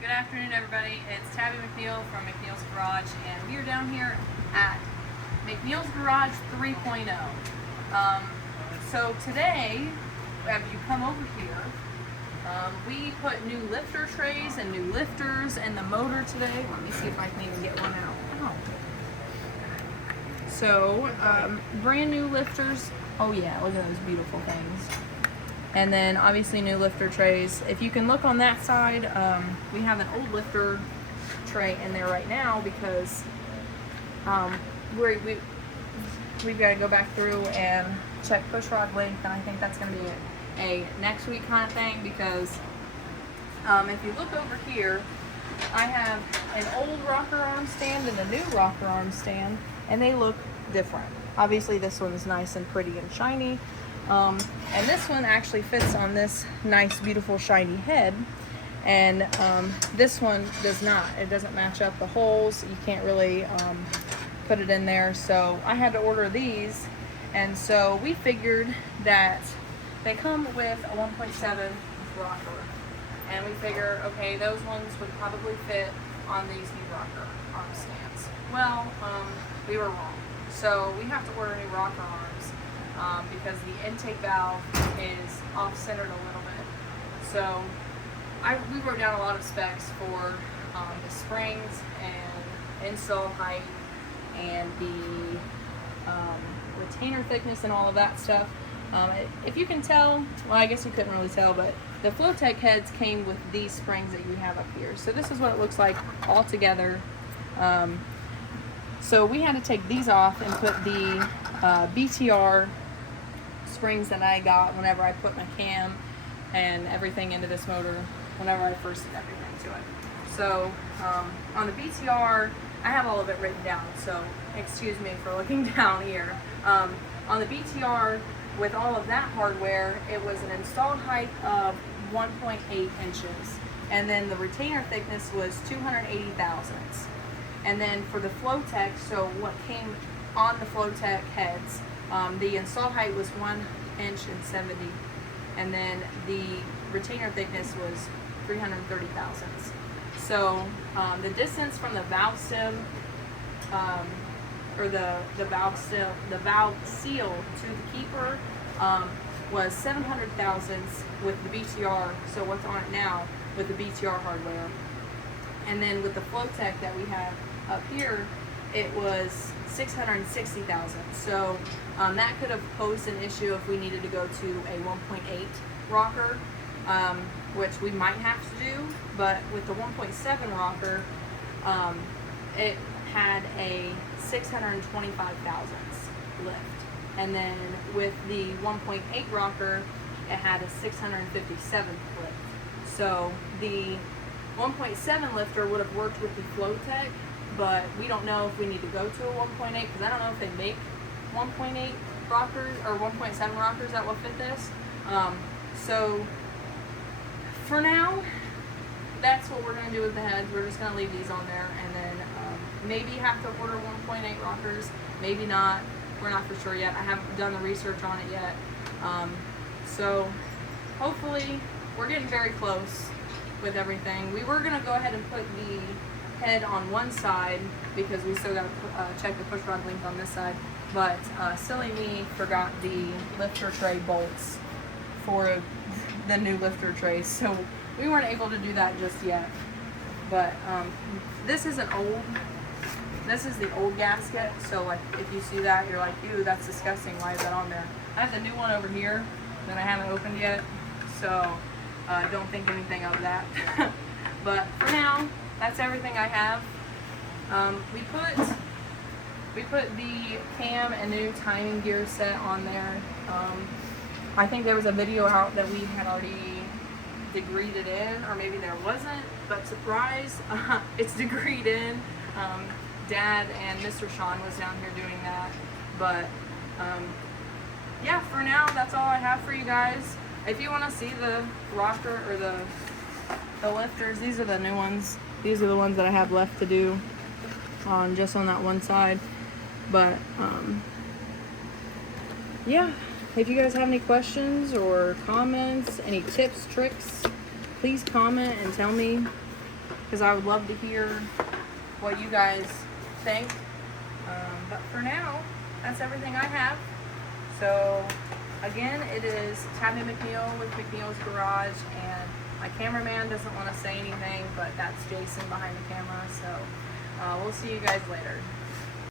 Good afternoon, everybody. It's Tabby McNeil from McNeil's Garage, and we are down here at McNeil's Garage 3.0. So today, as you come over here, we put new lifter trays and new lifters in the motor today. Let me see if I can even get one out. Oh. So, brand new lifters. Oh yeah, look at those beautiful things. And then obviously new lifter trays. If you can look on that side, we have an old lifter tray in there right now because we've got to go back through and check push rod length, and I think that's going to be a next week kind of thing because if you look over here, I have an old rocker arm stand and a new rocker arm stand, and they look different. Obviously this one's nice and pretty and shiny. And this one actually fits on this nice, beautiful, shiny head. And this one does not. It doesn't match up the holes. You can't really put it in there. So I had to order these. And so we figured that they come with a 1.7 rocker. And we figure, okay, those ones would probably fit on these new rocker arm stands. Well, we were wrong. So we have to order new rocker arms. Because the intake valve is off-centered a little bit. So we wrote down a lot of specs for the springs and install height and the retainer thickness and all of that stuff. If you can tell, well, I guess you couldn't really tell, but the Flowtech heads came with these springs that you have up here. So this is what it looks like all together. So we had to take these off and put the BTR springs that I got whenever I put my cam and everything into this motor, whenever I first did everything to it. So on the BTR, I have all of it written down, so excuse me for looking down here. On the BTR, with all of that hardware, it was an installed height of 1.8 inches, and then the retainer thickness was 280 thousandths. And then for the Flowtech, so what came on the Flowtech heads, the install height was 1 inch and 70, and then the retainer thickness was 330 thousandths. So the distance from the valve stem, or the valve seal to the keeper was 700 thousandths with the BTR. So what's on it now with the BTR hardware, and then with the Flowtech that we have up here, it was 660 thousandths. So that could have posed an issue if we needed to go to a 1.8 rocker, which we might have to do. But with the 1.7 rocker, it had a 625 thousandths lift, and then with the 1.8 rocker, it had a 657 lift. So the 1.7 lifter would have worked with the Flowtech, but we don't know if we need to go to a 1.8 because I don't know if they make 1.8 rockers or 1.7 rockers that will fit this. So for now, that's what we're going to do with the heads. We're just going to leave these on there, and then maybe have to order 1.8 rockers, maybe not. We're not for sure yet. I haven't done the research on it yet. So hopefully we're getting very close with everything. We were going to go ahead and put the head on one side because we still got to check the push rod length on this side, but silly me forgot the lifter tray bolts for the new lifter tray, so we weren't able to do that just yet. But this is the old gasket, so like if you see that, you're like, ew, that's disgusting, why is that on there? I have the new one over here that I haven't opened yet, so don't think anything of that. But for now, that's everything I have. We put the cam and new timing gear set on there. I think there was a video out that we had already degreed it in, or maybe there wasn't, but surprise, it's degreed in. Dad and Mr. Sean was down here doing that. But yeah, for now, that's all I have for you guys. If you want to see the rocker or the lifters, these are the new ones. These are the ones that I have left to do on just on that one side. But yeah, if you guys have any questions or comments, any tips, tricks, please comment and tell me. because I would love to hear what you guys think. But for now, that's everything I have. So again, it is Tabby McNeil with McNeil's Garage, and my cameraman doesn't want to say anything, but that's Jason behind the camera. So we'll see you guys later.